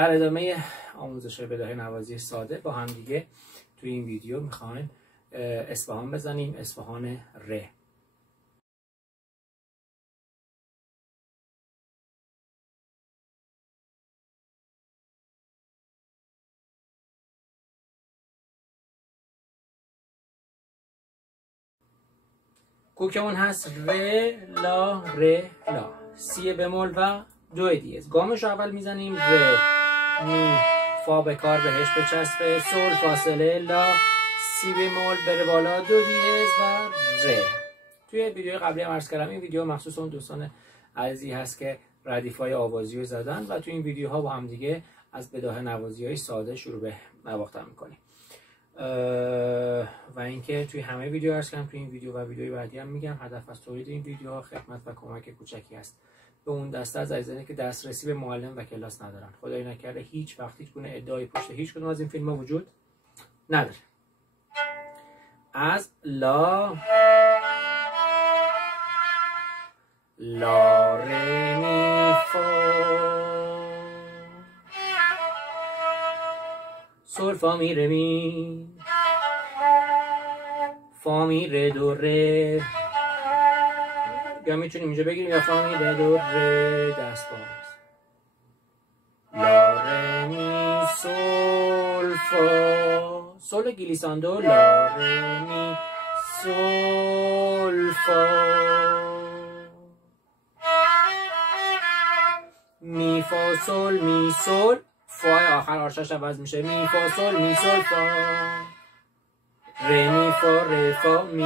در ادامه آموزش بداهه نوازی ساده با هم دیگه توی این ویدیو میخوایم اصفهان بزنیم، اصفهان ر. کوکمون هست ر لا ر لا، سی بمول و دو دیز. گامش رو اول میزنیم ر می فا به کار بهش بچسبه، سول فاصله لا سی بمول بره بالا دو دیز و ر. توی ویدیو قبلی هم عرض کردم این ویدیو مخصوص اون دوستان عزیزی هست که ردیفای آوازی رو زدن و توی این ویدیوها با هم دیگه از بداهه نوازی های ساده شروع به نواختن میکنیم. و اینکه توی همه ویدیو عرض کردم، توی این ویدیو و ویدیوی بعدی هم میگم هدف از تولید این ویدیوها خدمت و کمک کوچکی است به اون دسته از عزیزانی که دسترسی به معلم و کلاس ندارن. خدای نکرده هیچ وقت هیچ گونه ادعای پشت هیچ کدوم از این فیلم‌ها وجود نداره. از لا لا ر می فا سول فا می ر می فا می ر دو ر، یا میتونیم اینجا بگیریم یا فا می ر دو ر دست باز، لا ر می سول فا سول گلیساندو لا ر می سول فا می فا سول می سول فا آخر آرشش عوض میشه، می فا سول می سول فا ر می فا ر فا می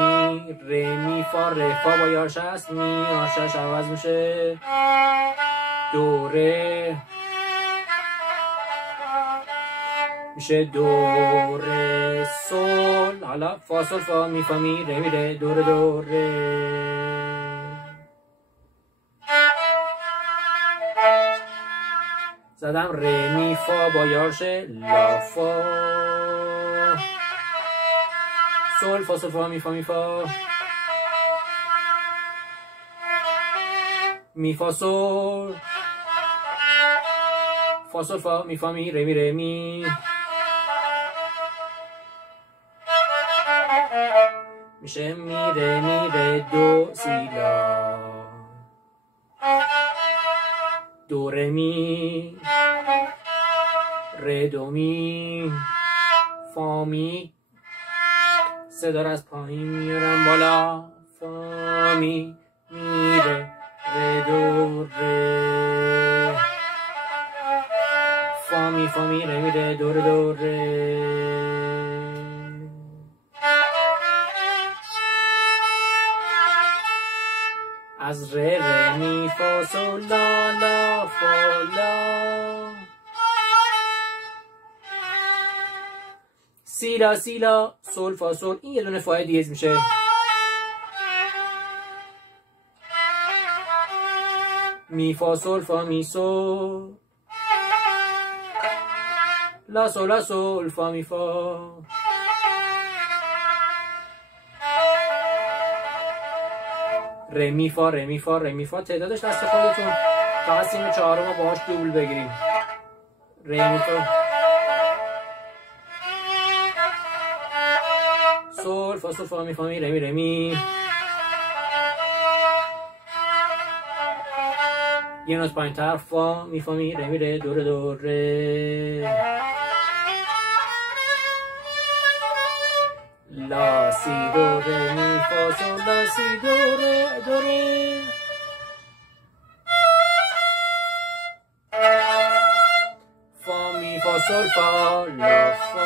ر می فا ر فا با یارش هست، می آرشش عوض میشه دو ر میشه دو ر سول. حالا فا سول فا می فا می ر می ر دو ر دو ر. زدم ر می فا با یارش لا فا سول فا سول فا می فا می فا می فا سول فا سول فا می فا می ر می ر می میشه می ر دو سی لا دو ر می ر دو می فا می سه دار از پایین میارم بالا فا می می ر دو ر فا می ر می ر دو ر دو ر. از ر می فا سول لا لا فا لا سی لا سی لا سول فا سول، این یه دونه فا دیز میشه، می فا سول فا می سول لا سول فا می فا ر می فا ر می فا ر می فا. تعدادش دست خودتون، فقط سیم چهارم رو باهاش دوبل بگیریم. ر می فا سول فا سول فا می فا می ر می ر می، یه نوت پایین تر فا می فا می ر می ر دو ر دو ر. لا سی دو ر می فا سول لا سی دو ر دو ر فا می فا سول فا لا فا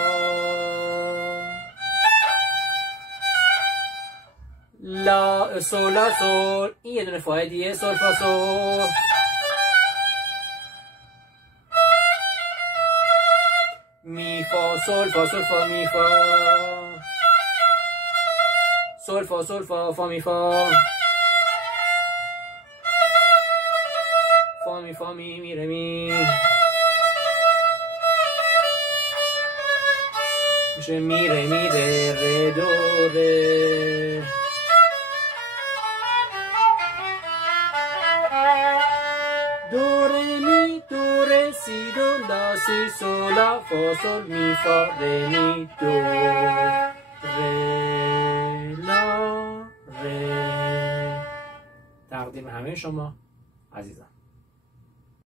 لا سول لا سول، این یه دونه فا دیه سول فا سول می فا سول فا سول فا می فا سول فا سول فا فا می فا فا می فا می می ر می میشه می ر می ر دو ر دو ر می دو ر سی دو لا سی سو لا فا سل می فا ره می دو ره لا ره. تقدیم همه شما عزیزان.